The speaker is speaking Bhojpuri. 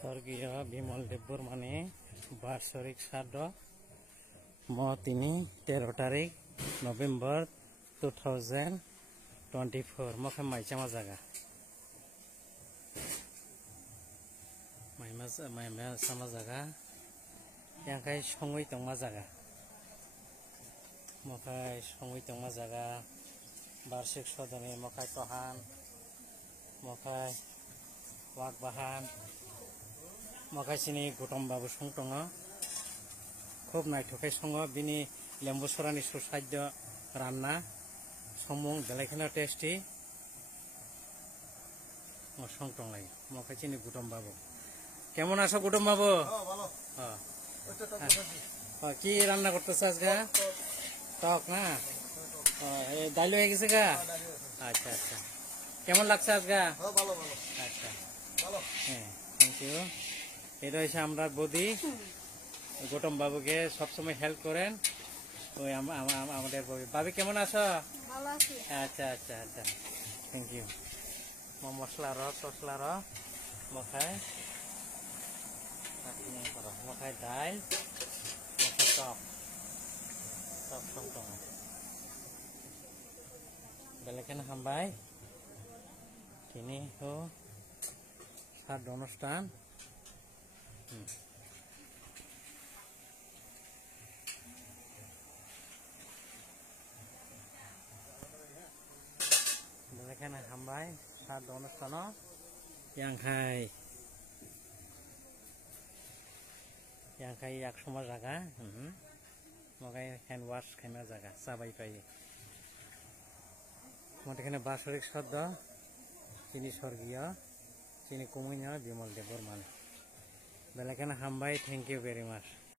স্বর্গীয় বিমল দেব্বর মানে বার্ষরিক শ্রাদ্ধ তিনি 13 তারিখ নভেম্বর 2024 মখে মাইচামা জায়গা মাইমা সামা জায়গা ইয়াংखाय सङै दंमा জায়গা मखाय सङै दंमा জায়গা বার্ষিক সদনে मखाय तहान मखाय वाक बाहान मखाय सिनि गौतम बाबु सं दङ खूब नायथ'खाय सङो बिनि लेम्बु सरानि सुसाद्य रान्ना समं बेलायखिना टेस्टी सं दंलाय मखाय सिनि गौतम बाबु কেমন আছো গৌতম বাবু? কি রান্না করতেছ আজকে? টক না ডাইল হয়ে গেছে গা? আচ্ছা আচ্ছা কেমন লাগছে আজকে? আচ্ছা হ্যাঁ থ্যাংক ইউ। এটা হচ্ছে আমরা বৌদি গৌতম বাবুকে সবসময় হেল্প করেন ওই আমাদের বাবি কেমন আছো? আচ্ছা আচ্ছা আচ্ছা থ্যাংক ইউ। মশলা টসলা মখায় मखाय दाल मखाय टक सं दङ बेलेगखौनो हामबाय दिनै श्राद्ध अनुष्ठान बेलेगखौनो हामबाय श्राद्ध अनुष्ठान यांखाय एक समय जागा मगाय हैंड वाश खाना जागा जाबाय थायो मतेखाने बार्षिक श्राद्ध তিনি स्वर्गीय তিনি कुमैना बिमल देब्बर मान बेलेगखौनो हामबाय थैंक इउ वेरी माच।